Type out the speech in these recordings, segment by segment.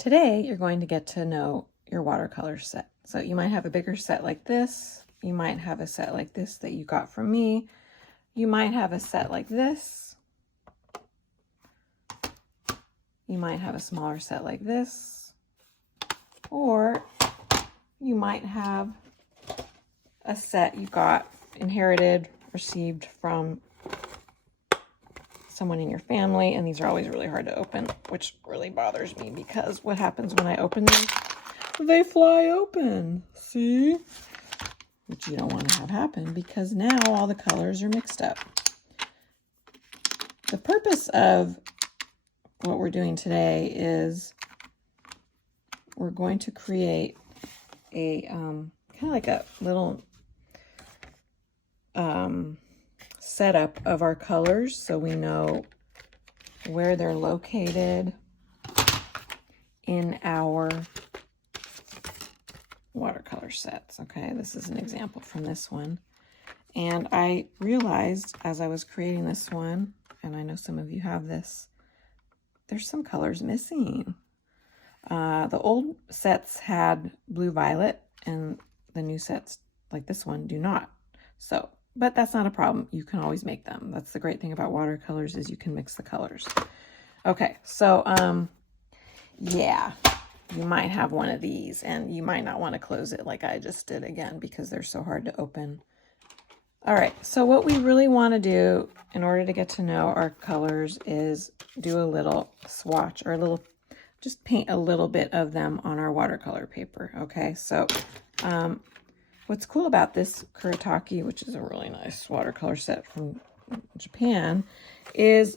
Today, you're going to get to know your watercolor set. So you might have a bigger set like this. You might have a set like this that you got from me. You might have a set like this. You might have a smaller set like this. Or you might have a set you got inherited, received from someone in your family, and these are always really hard to open, which really bothers me because what happens when I open them? They fly open, see? Which you don't want to have happen because now all the colors are mixed up. The purpose of what we're doing today is we're going to create a kind of like a little setup of our colors so we know where they're located in our watercolor sets. Okay, this is an example from this one. And I realized as I was creating this one, and I know some of you have this, there's some colors missing. The old sets had blue-violet, and the new sets like this one do not. So, but that's not a problem. You can always make them. That's the great thing about watercolors is you can mix the colors. Okay, so yeah, you might have one of these and you might not want to close it like I just did again because they're so hard to open. All right, so what we really want to do in order to get to know our colors is do a little swatch or a little, just paint a little bit of them on our watercolor paper. Okay, so what's cool about this Kuretake, which is a really nice watercolor set from Japan, is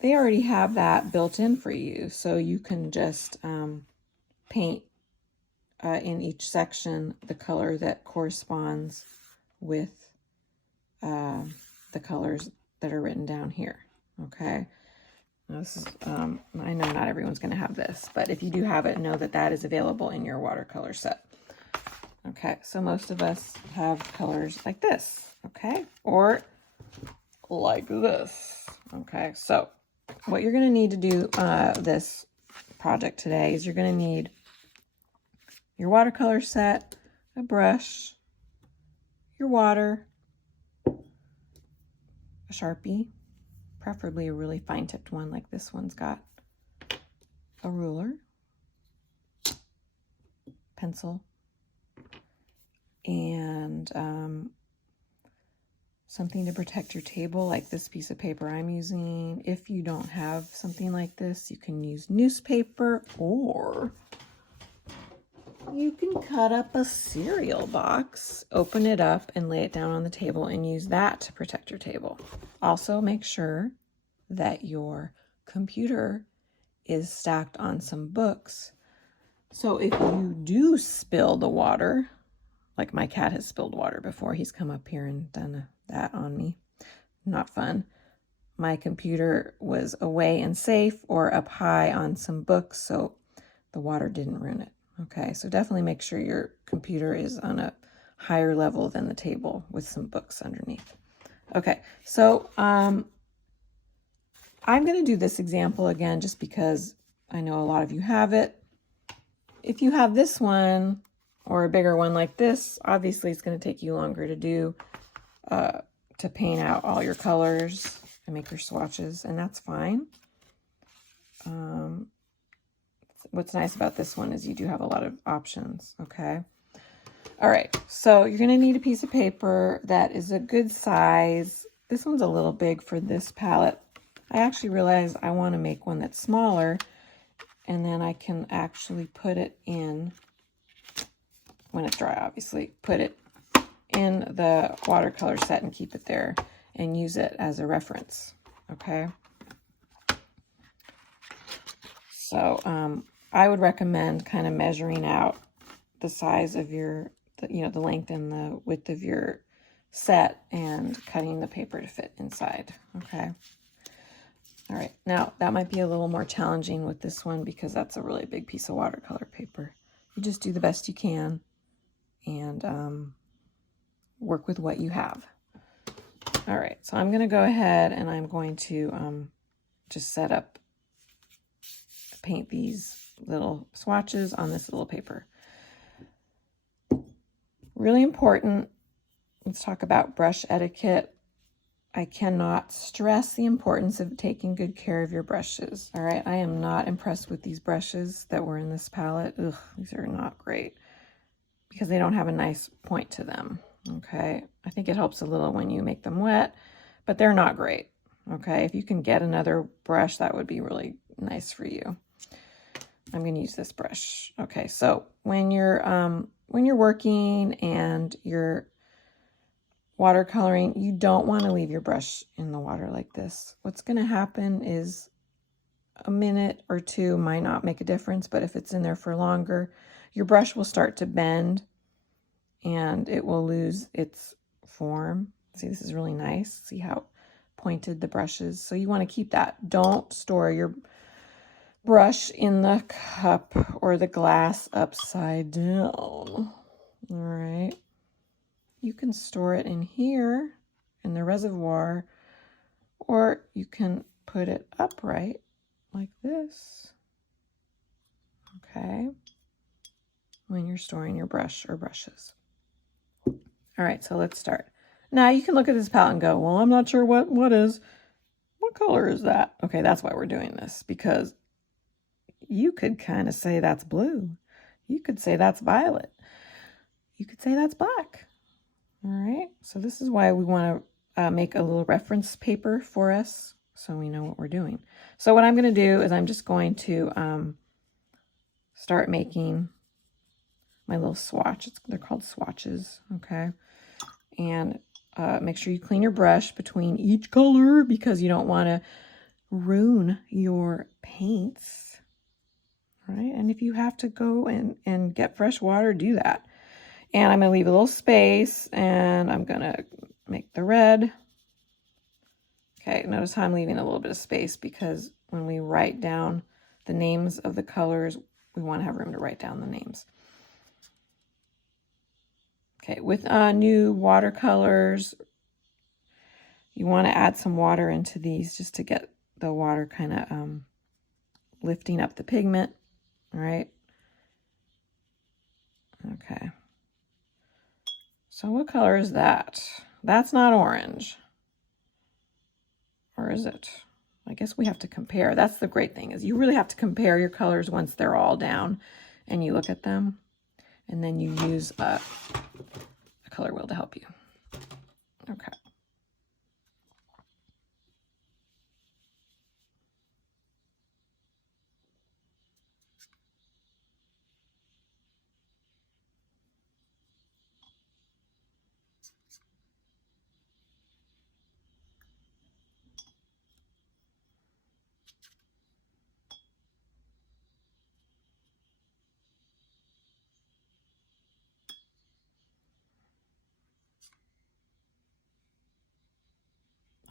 they already have that built in for you. So you can just paint in each section the color that corresponds with the colors that are written down here. Okay. Now this is, I know not everyone's going to have this, but if you do have it, know that that is available in your watercolor set. Okay, so most of us have colors like this, okay, or like this. Okay, so what you're going to need to do this project today is you're going to need your watercolor set, a brush, your water, a Sharpie, preferably a really fine-tipped one like this one's got, a ruler, pencil, and something to protect your table like this piece of paper I'm using. If you don't have something like this, you can use newspaper, or you can cut up a cereal box, open it up, and lay it down on the table and use that to protect your table. Also, make sure that your computer is stacked on some books. So if you do spill the water, like my cat has spilled water before, he's come up here and done that on me. Not fun. My computer was away and safe or up high on some books, so the water didn't ruin it. Okay, so definitely make sure your computer is on a higher level than the table with some books underneath. Okay, so I'm going to do this example again just because I know a lot of you have it. If you have this one or a bigger one like this, obviously it's going to take you longer to do, to paint out all your colors and make your swatches, and that's fine. What's nice about this one is you do have a lot of options, okay? All right, so you're going to need a piece of paper that is a good size. This one's a little big for this palette. I actually realized I want to make one that's smaller, and then I can actually put it in, when it's dry, obviously, put it in the watercolor set and keep it there and use it as a reference, okay? So I would recommend kind of measuring out the size of your, the length and the width of your set and cutting the paper to fit inside, okay? All right, now that might be a little more challenging with this one because that's a really big piece of watercolor paper. You just do the best you can and work with what you have. All right, so I'm going to go ahead and I'm going to just set up paint these little swatches on this little paper. Really important. Let's talk about brush etiquette. I cannot stress the importance of taking good care of your brushes. All right, I am not impressed with these brushes that were in this palette. Ugh, these are not great because they don't have a nice point to them. Okay, I think it helps a little when you make them wet, but they're not great. Okay, if you can get another brush, that would be really nice for you. I'm going to use this brush. Okay, so when you're working and you're watercoloring, you don't want to leave your brush in the water like this. What's going to happen is a minute or two might not make a difference, but if it's in there for longer, your brush will start to bend and it will lose its form. See, this is really nice. See how pointed the brush is? So you want to keep that. Don't store your brush in the cup or the glass upside down. All right. You can store it in here in the reservoir, or you can put it upright like this. Okay. When you're storing your brush or brushes. All right, so let's start. Now you can look at this palette and go, well, I'm not sure what color is that? Okay, that's why we're doing this, because you could kind of say that's blue. You could say that's violet. You could say that's black. All right, so this is why we want to make a little reference paper for us so we know what we're doing. So what I'm going to do is I'm just going to start making my little swatch. They're called swatches, okay? And make sure you clean your brush between each color because you don't want to ruin your paints, right? And if you have to go and get fresh water, do that. And I'm going to leave a little space and I'm going to make the red. Okay, notice how I'm leaving a little bit of space because when we write down the names of the colors, we want to have room to write down the names. Okay, with new watercolors, you want to add some water into these just to get the water kind of lifting up the pigment, all right? Okay. So what color is that? That's not orange. Or is it? I guess we have to compare. That's the great thing, is you really have to compare your colors once they're all down and you look at them. And then you use a color wheel to help you. Okay.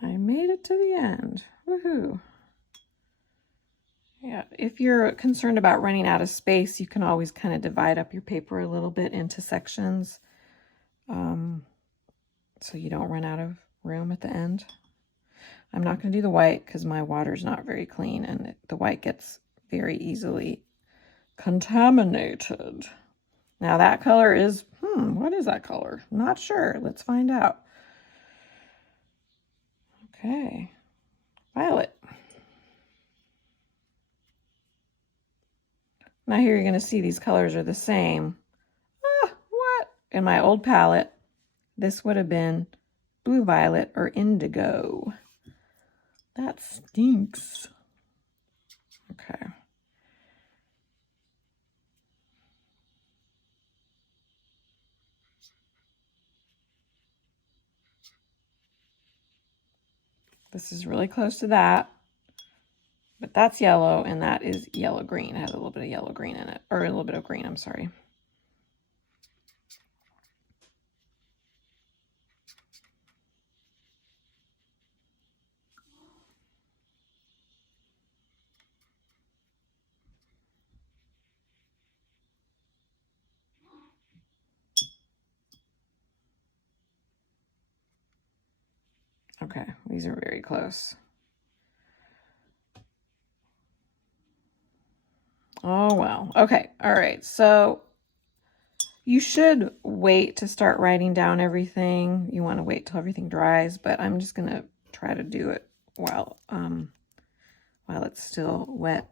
I made it to the end. Woohoo. Yeah, if you're concerned about running out of space, you can always kind of divide up your paper a little bit into sections so you don't run out of room at the end. I'm not going to do the white because my water's not very clean and the white gets very easily contaminated. Now that color is, what is that color? Not sure. Let's find out. Okay, violet. Now here you're going to see these colors are the same. Ah, what? In my old palette, this would have been blue violet or indigo. That stinks. Okay. This is really close to that, but that's yellow and that is yellow green. It has a little bit of yellow green in it, or a little bit of green, I'm sorry. Okay, these are very close. Oh, well. Okay. All right. So you should wait to start writing down everything. You want to wait till everything dries, but I'm just going to try to do it while it's still wet.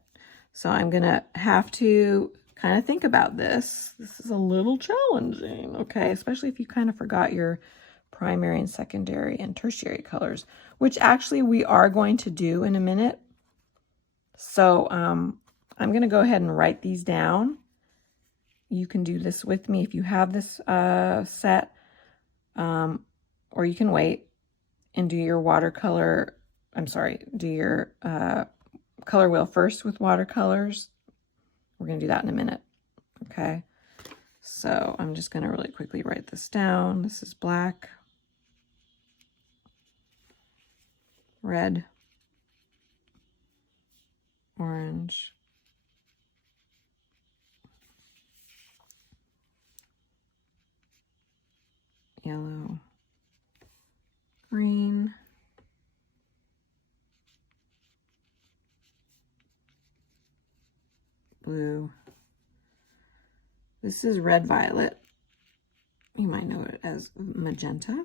So I'm going to have to kind of think about this. This is a little challenging, okay? Especially if you kind of forgot your primary and secondary and tertiary colors, which actually we are going to do in a minute. So I'm going to go ahead and write these down. You can do this with me if you have this set, or you can wait and do your watercolor, do your color wheel first with watercolors. We're going to do that in a minute, okay? So I'm just going to really quickly write this down. This is black, red, orange, yellow, green, blue. This is red violet. You might know it as magenta.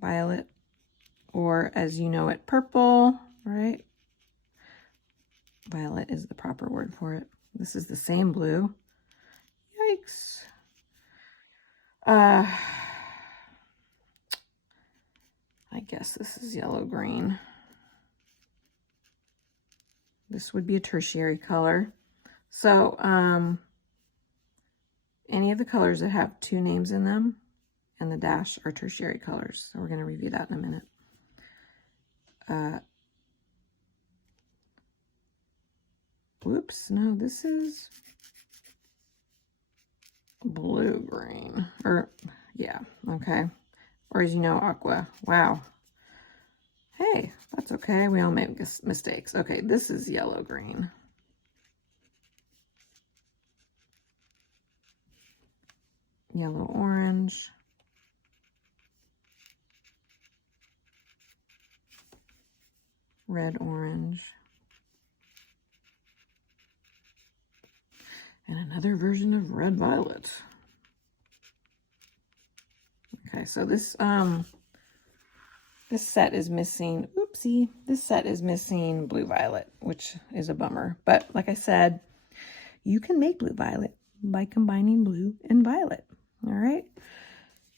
Violet, or as you know it, purple, right? Violet is the proper word for it. This is the same blue. Yikes. I guess this is yellow green. This would be a tertiary color. So any of the colors that have two names in them and the dash are tertiary colors. So we're going to review that in a minute. Whoops, no, this is blue-green, or yeah, okay. Or as you know, aqua. Wow. Hey, that's okay. We all make mistakes. Okay, this is yellow-green. Yellow-orange. Red-orange. And another version of red-violet. Okay, so this set is missing, oopsie, this set is missing blue-violet, which is a bummer. But like I said, you can make blue-violet by combining blue and violet, all right?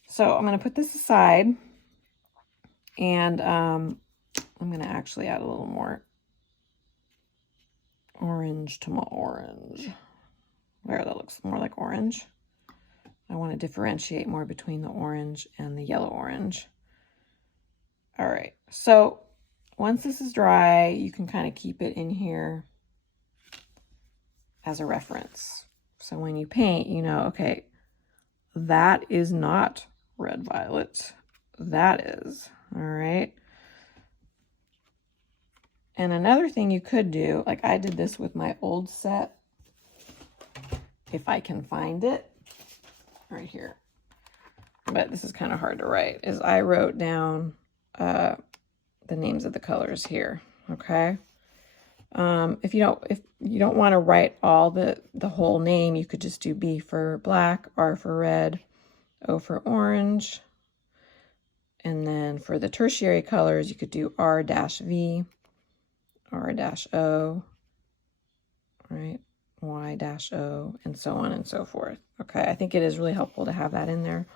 So I'm going to put this aside, and I'm going to actually add a little more orange to my orange. There, that looks more like orange. I want to differentiate more between the orange and the yellow orange. All right, so once this is dry, you can kind of keep it in here as a reference. So when you paint, you know, okay, that is not red violet. That is, all right. And another thing you could do, like I did this with my old set, if I can find it, right here. But this is kind of hard to write, is I wrote down the names of the colors here, okay? If you don't want to write all the whole name, you could just do B for black, R for red, O for orange. And then for the tertiary colors, you could do R-V, R-O, right? Y-O, and so on and so forth. Okay, I think it is really helpful to have that in there.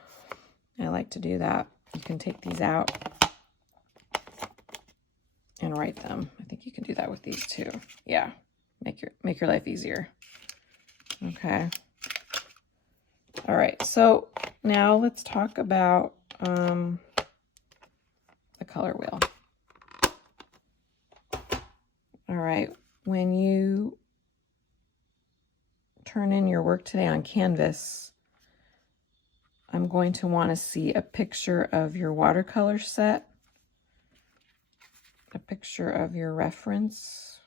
I like to do that. You can take these out and write them. I think you can do that with these too. Yeah, make your life easier. Okay. All right, so now let's talk about the color wheel. All right, when you turn in your work today on Canvas, I'm going to want to see a picture of your watercolor set, a picture of your reference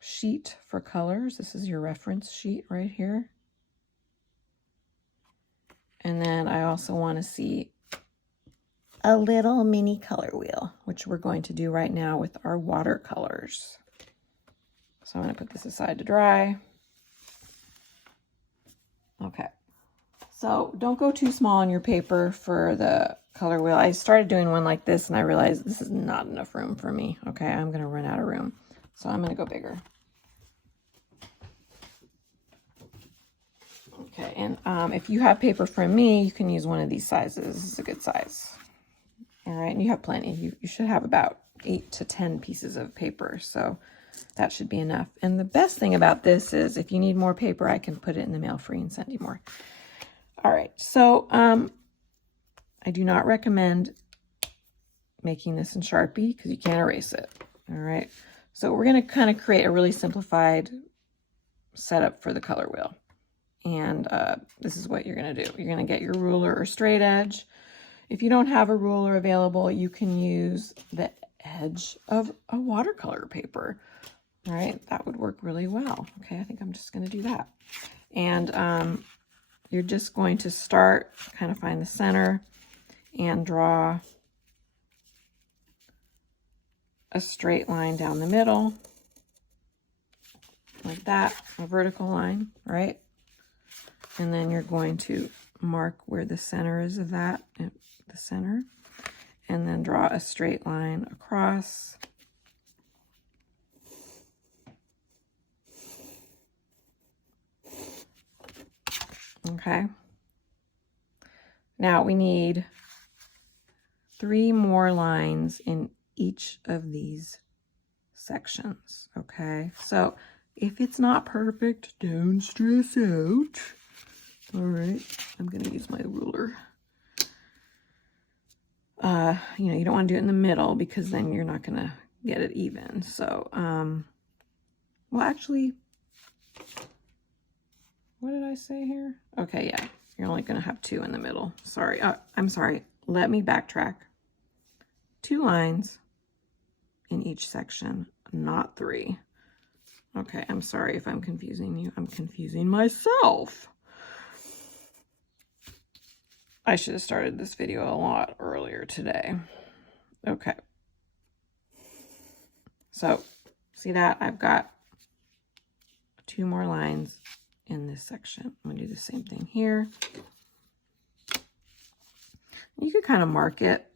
sheet for colors. This is your reference sheet right here. And then I also want to see a little mini color wheel, which we're going to do right now with our watercolors. So I'm going to put this aside to dry. Okay, so don't go too small on your paper for the color wheel. I started doing one like this and I realized this is not enough room for me. Okay, I'm going to run out of room. So I'm going to go bigger. Okay, and if you have paper from me, you can use one of these sizes. This is a good size. All right, and you have plenty. You should have about 8 to 10 pieces of paper, so that should be enough. And the best thing about this is if you need more paper, I can put it in the mail free and send you more. All right, so I do not recommend making this in Sharpie because you can't erase it. All right, so we're going to kind of create a really simplified setup for the color wheel. And this is what you're going to do. You're going to get your ruler or straight edge. If you don't have a ruler available, you can use the edge of a watercolor paper. All right, that would work really well. Okay, I think I'm just going to do that. And you're just going to start, kind of find the center and draw a straight line down the middle, like that, a vertical line, right? And then you're going to mark where the center is of that, the center, and then draw a straight line across. Okay. Now we need 3 more lines in each of these sections. Okay. So if it's not perfect, don't stress out. All right, I'm going to use my ruler. You know, you don't want to do it in the middle because then you're not going to get it even. So, well, actually, what did I say here? Okay, yeah, you're only going to have 2 in the middle. Sorry. I'm sorry. Let me backtrack. 2 lines in each section, not 3. Okay, I'm sorry if I'm confusing you. I'm confusing myself. I should have started this video a lot earlier today. Okay. So, see that? I've got 2 more lines in this section. I'm going to do the same thing here. You could kind of mark it.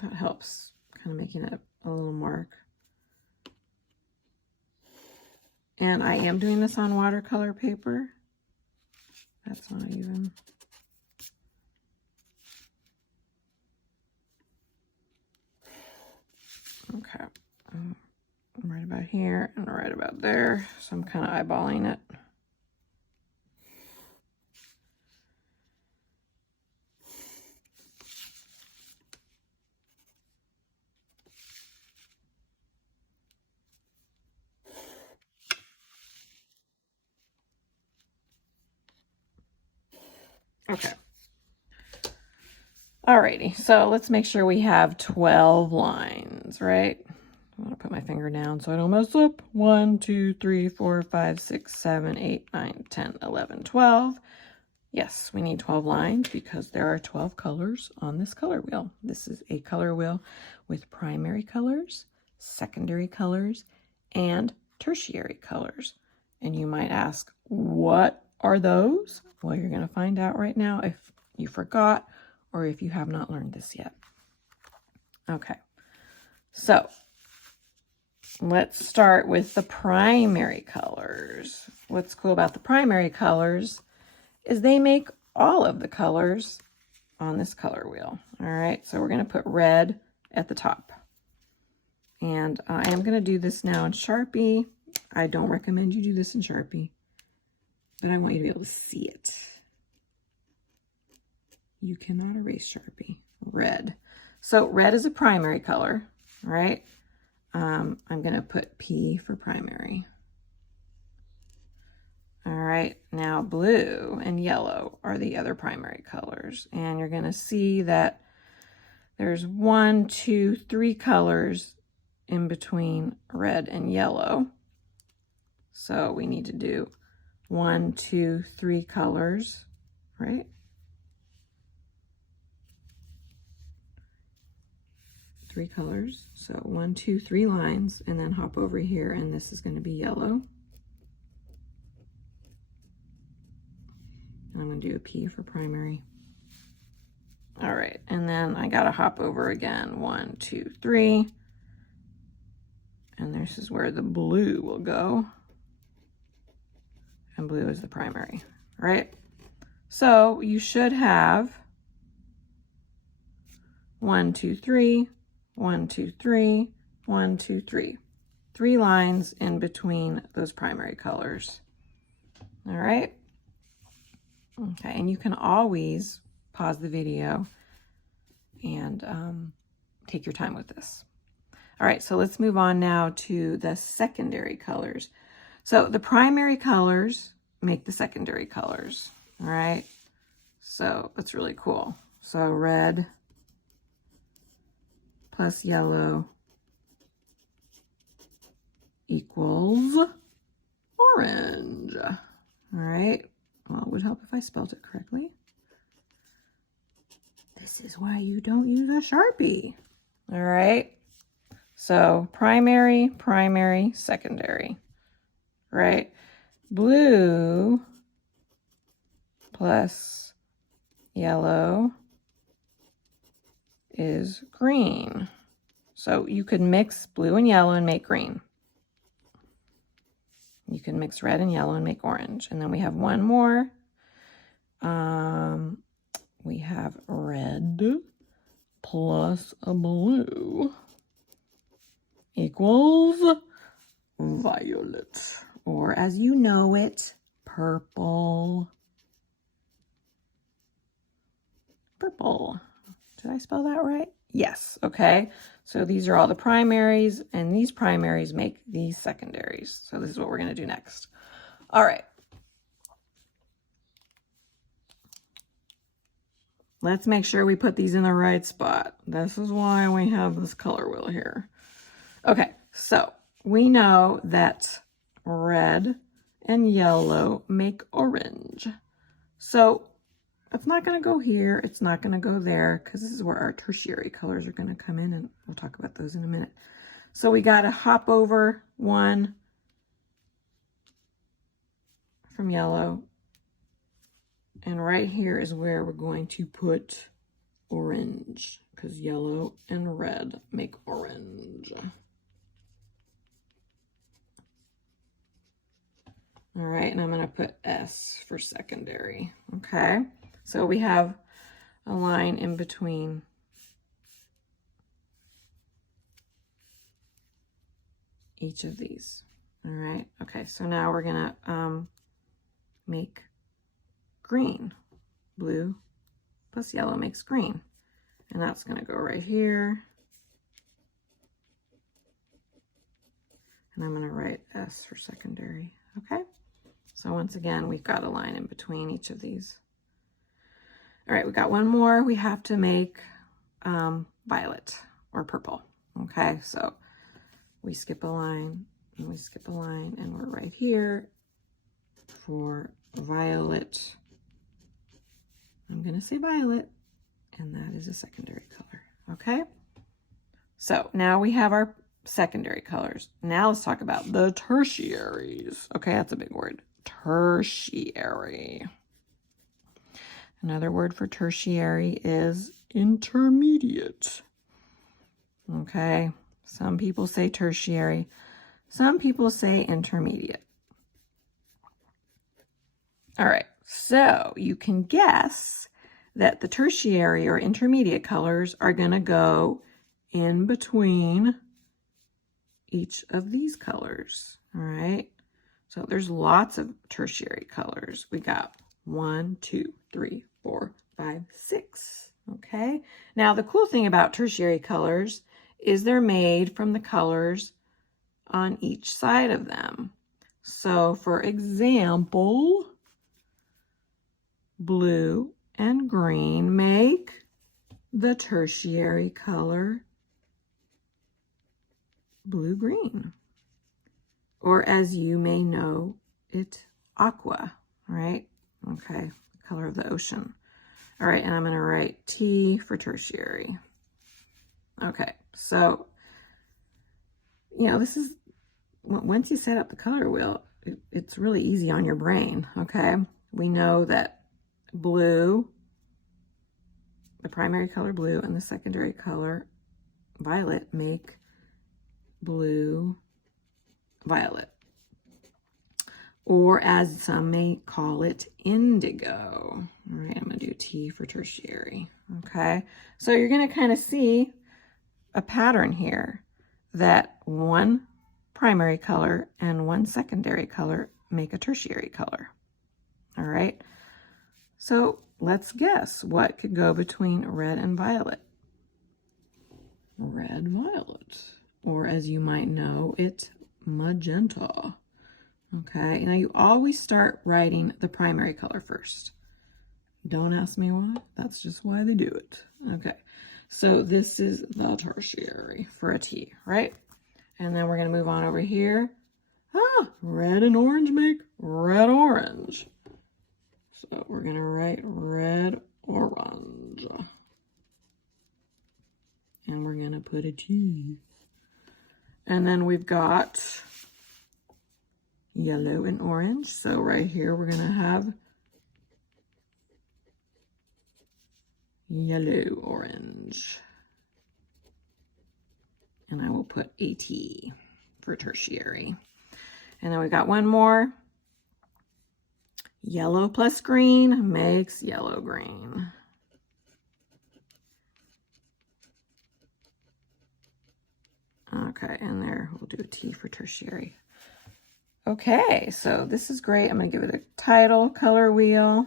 That helps, kind of making a little mark. And I am doing this on watercolor paper. That's not even... Okay, I'm right about here and right about there, so I'm kind of eyeballing it. Okay. Alrighty, so let's make sure we have 12 lines, right? I want to put my finger down so I don't mess up. 1, 2, 3, 4, 5, 6, 7, 8, 9, 10, 11, 12. Yes, we need 12 lines because there are 12 colors on this color wheel. This is a color wheel with primary colors, secondary colors, and tertiary colors. And you might ask, what are those? Well, you're going to find out right now if you forgot or if you have not learned this yet. Okay, so let's start with the primary colors. What's cool about the primary colors is they make all of the colors on this color wheel. All right, so we're going to put red at the top. And I am going to do this now in Sharpie. I don't recommend you do this in Sharpie, but I want you to be able to see it. You cannot erase Sharpie. Red. So red is a primary color, right? I'm going to put P for primary. All right, now blue and yellow are the other primary colors. And you're going to see that there's 1, 2, 3 colors in between red and yellow. So we need to do 1, 2, 3 colors, right? 3 colors. So 1, 2, 3 lines, and then hop over here, and this is going to be yellow. And I'm going to do a P for primary. All right, and then I got to hop over again. 1, 2, 3. And this is where the blue will go. And blue is the primary, right? So you should have 1, 2, 3, 1, 2, 3, 1, 2, 3. 3 lines in between those primary colors. All right. Okay, and you can always pause the video and take your time with this. All right, so let's move on now to the secondary colors. So the primary colors make the secondary colors, all right? So that's really cool. So red plus yellow equals orange, all right? Well, it would help if I spelled it correctly. This is why you don't use a Sharpie, all right? So primary, primary, secondary, right? Blue plus yellow is green. So you could mix blue and yellow and make green. You can mix red and yellow and make orange. And then we have one more. We have red plus a blue equals violet, or as you know it, purple. Purple. Did I spell that right? Yes. Okay. So these are all the primaries, and these primaries make these secondaries. So this is what we're going to do next. All right. Let's make sure we put these in the right spot. This is why we have this color wheel here. Okay, so we know that red and yellow make orange. So it's not going to go here. It's not going to go there, because this is where our tertiary colors are going to come in, and we'll talk about those in a minute. So we got to hop over one from yellow. And right here is where we're going to put orange, because yellow and red make orange. All right, and I'm going to put S for secondary. Okay, so we have a line in between each of these. All right, okay, so now we're going to make green. Blue plus yellow makes green. And that's going to go right here. And I'm going to write S for secondary. Okay. So once again, we've got a line in between each of these. All right, we got one more. We have to make violet or purple. Okay, so we skip a line and we skip a line, and we're right here for violet. I'm going to say violet, and that is a secondary color. Okay, so now we have our secondary colors. Now let's talk about the tertiaries. Okay, that's a big word. Tertiary. Another word for tertiary is intermediate. Okay, some people say tertiary, some people say intermediate. All right, so you can guess that the tertiary or intermediate colors are going to go in between each of these colors. All right, so there's lots of tertiary colors. We got 1, 2, 3, 4, 5, 6. Okay, now the cool thing about tertiary colors is they're made from the colors on each side of them. So for example, blue and green make the tertiary color blue-green, or as you may know it, aqua, right? Okay, the color of the ocean. All right, and I'm going to write T for tertiary. Okay, so, you know, this is, once you set up the color wheel, it's really easy on your brain, okay? We know that blue, the primary color blue and the secondary color violet make blue violet, or as some may call it, indigo. All right, I'm gonna do T for tertiary, okay? So you're gonna kind of see a pattern here that one primary color and one secondary color make a tertiary color, all right? So let's guess what could go between red and violet. Red, violet, or as you might know it, magenta. Okay, now you always start writing the primary color first. Don't ask me why, that's just why they do it. Okay, so this is the tertiary for a T, right? And then we're gonna move on over here. Red and orange make red orange. So we're gonna write red orange. And we're gonna put a T. And then we've got yellow and orange. So right here, we're gonna have yellow orange. And I will put a T for tertiary. And then we got one more. Yellow plus green makes yellow green. Okay, and there we'll do a T for tertiary. Okay, so this is great. I'm going to give it a title, color wheel.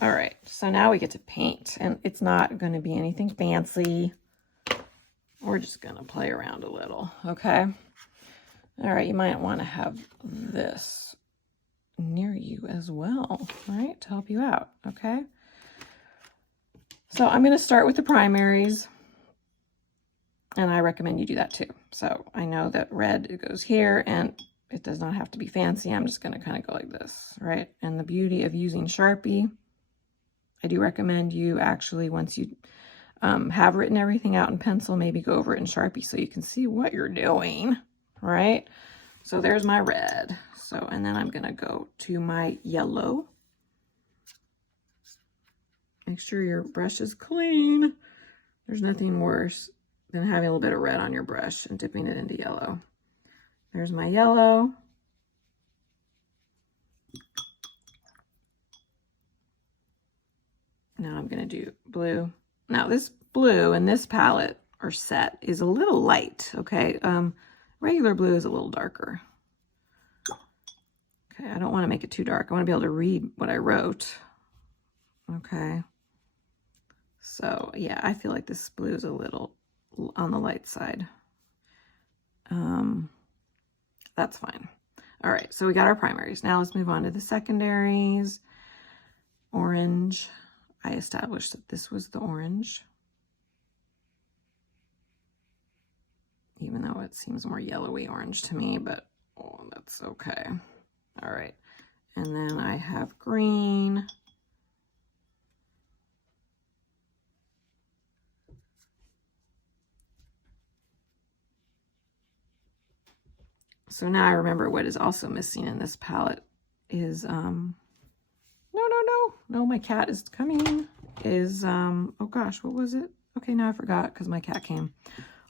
All right, so now we get to paint, and it's not going to be anything fancy. We're just going to play around a little, okay? All right, you might want to have this near you as well, right, to help you out, okay? So I'm going to start with the primaries, and I recommend you do that too. So I know that red, it goes here, and it does not have to be fancy. I'm just going to kind of go like this, right? And the beauty of using Sharpie, I do recommend you actually, once you have written everything out in pencil, maybe go over it in Sharpie so you can see what you're doing, right? So there's my red. So, and then I'm going to go to my yellow. Make sure your brush is clean. There's nothing worse than having a little bit of red on your brush and dipping it into yellow. There's my yellow. Now I'm going to do blue. Now this blue in this palette or set is a little light, okay? Regular blue is a little darker. Okay, I don't want to make it too dark. I want to be able to read what I wrote. Okay. So yeah, I feel like this blue is a little on the light side. That's fine. All right, so we got our primaries. Now let's move on to the secondaries. Orange. I established that this was the orange, even though it seems more yellowy orange to me, but oh, that's okay. All right, and then I have green. So now I remember what is also missing in this palette is, no, my cat is coming, is, oh gosh, what was it? Okay, now I forgot because my cat came.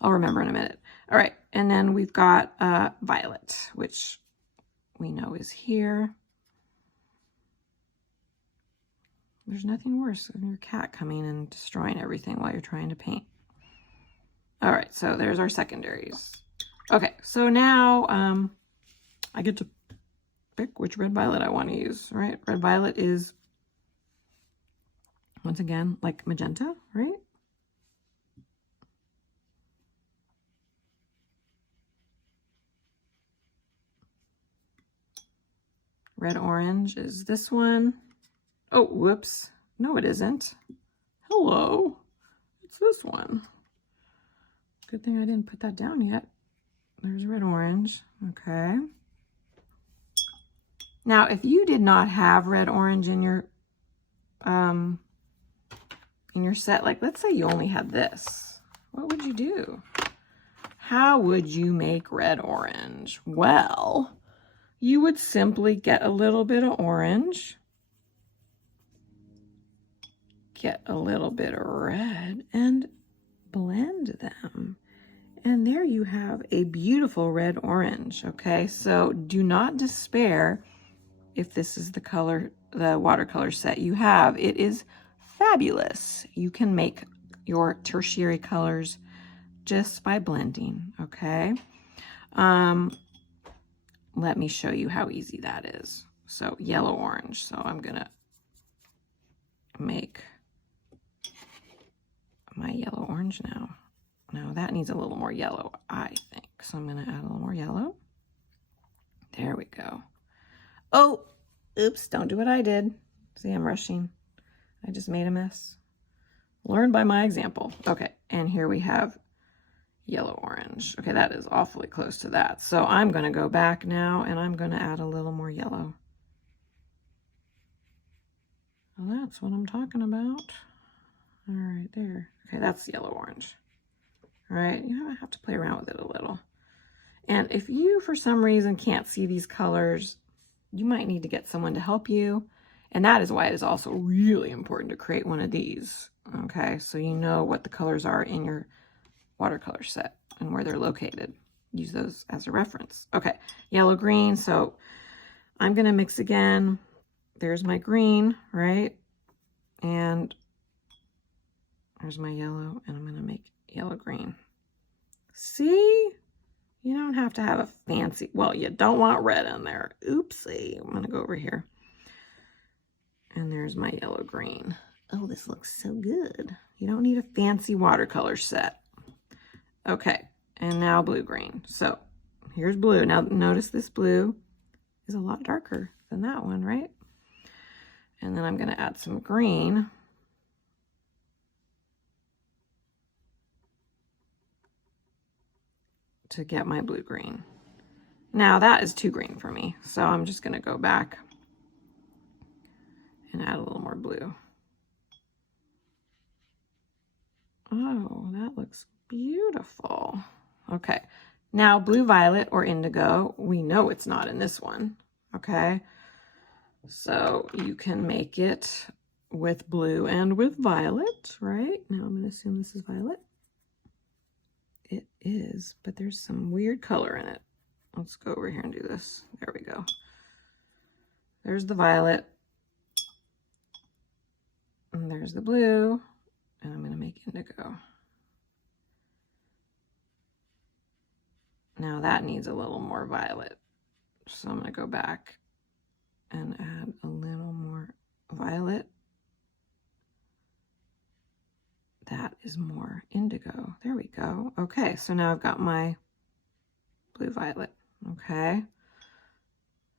I'll remember in a minute. All right, and then we've got violet, which we know is here. There's nothing worse than your cat coming and destroying everything while you're trying to paint. All right, so there's our secondaries. Okay, so now I get to pick which red violet I want to use, right? Red violet is, once again, like magenta, right? Red orange is this one. Oh, whoops. No, it isn't. Hello. It's this one. Good thing I didn't put that down yet. There's red orange. Okay. Now, if you did not have red orange in your in your set, like let's say you only had this, what would you do? How would you make red orange? Well, you would simply get a little bit of orange, get a little bit of red, and blend them. And there you have a beautiful red orange, okay? So do not despair if this is the color, the watercolor set you have. It is fabulous. You can make your tertiary colors just by blending, okay? Let me show you how easy that is. So yellow orange. So I'm gonna make my yellow orange now. Now that needs a little more yellow, I think. So I'm gonna add a little more yellow. There we go. Oh, oops, don't do what I did. See, I'm rushing. I just made a mess. Learn by my example. Okay, and here we have yellow orange. Okay, that is awfully close to that. So I'm gonna go back now and I'm gonna add a little more yellow. Well, that's what I'm talking about. All right, there. Okay, that's yellow orange. All right, you have to play around with it a little. And if you, for some reason, can't see these colors, you might need to get someone to help you. And that is why it is also really important to create one of these. Okay, so you know what the colors are in your watercolor set and where they're located. Use those as a reference. Okay, yellow, green. So I'm gonna mix again. There's my green, right? And there's my yellow, and I'm gonna make yellow green. See? You don't have to have a fancy, well, you don't want red in there. Oopsie. I'm gonna go over here. And there's my yellow green. Oh, this looks so good. You don't need a fancy watercolor set. Okay, and now blue green. So here's blue. Now notice this blue is a lot darker than that one, right? And then I'm gonna add some green. To get my blue green. Now that is too green for me, so I'm just gonna go back and add a little more blue. Oh, that looks beautiful. Okay, now blue violet or indigo, we know it's not in this one, okay? So you can make it with blue and with violet, right? Now I'm gonna assume this is violet. It is, but there's some weird color in it. Let's go over here and do this. There we go. There's the violet. And there's the blue. And I'm going to make indigo. Now that needs a little more violet. So I'm going to go back and add a little more violet. That is more indigo. There we go. Okay, so now I've got my blue violet. Okay.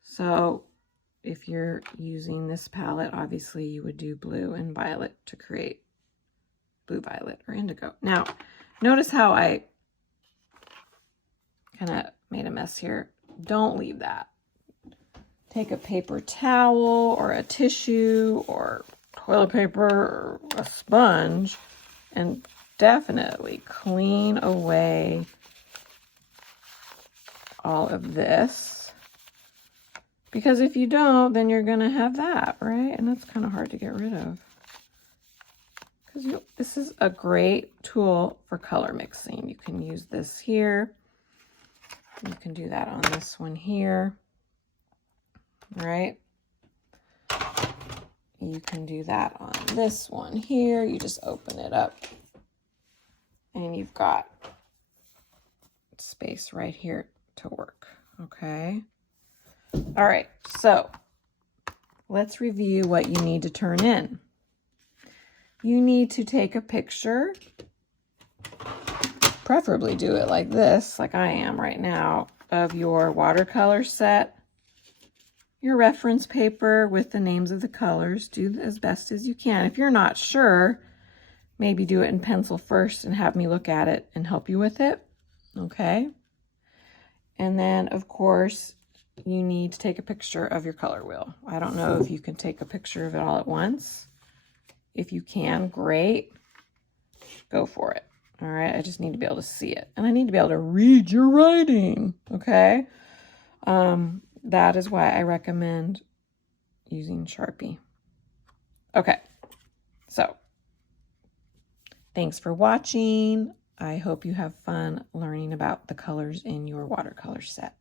So if you're using this palette, obviously you would do blue and violet to create blue violet or indigo. Now, notice how I kind of made a mess here. Don't leave that. Take a paper towel or a tissue or toilet paper or a sponge and definitely clean away all of this, because if you don't, then you're gonna have that, right? And that's kind of hard to get rid of, because this is a great tool for color mixing. You can use this here, you can do that on this one here, right? You can do that on this one here. You just open it up and you've got space right here to work, okay? All right, so let's review what you need to turn in. You need to take a picture, preferably do it like this, like I am right now, of your watercolor set, your reference paper with the names of the colors. Do as best as you can. If you're not sure, maybe do it in pencil first and have me look at it and help you with it, okay? And then, of course, you need to take a picture of your color wheel. I don't know if you can take a picture of it all at once, If you can, great. Go for it. All right, I just need to be able to see it. And I need to be able to read your writing, okay? That is why I recommend using Sharpie. Okay, so thanks for watching. I hope you have fun learning about the colors in your watercolor set.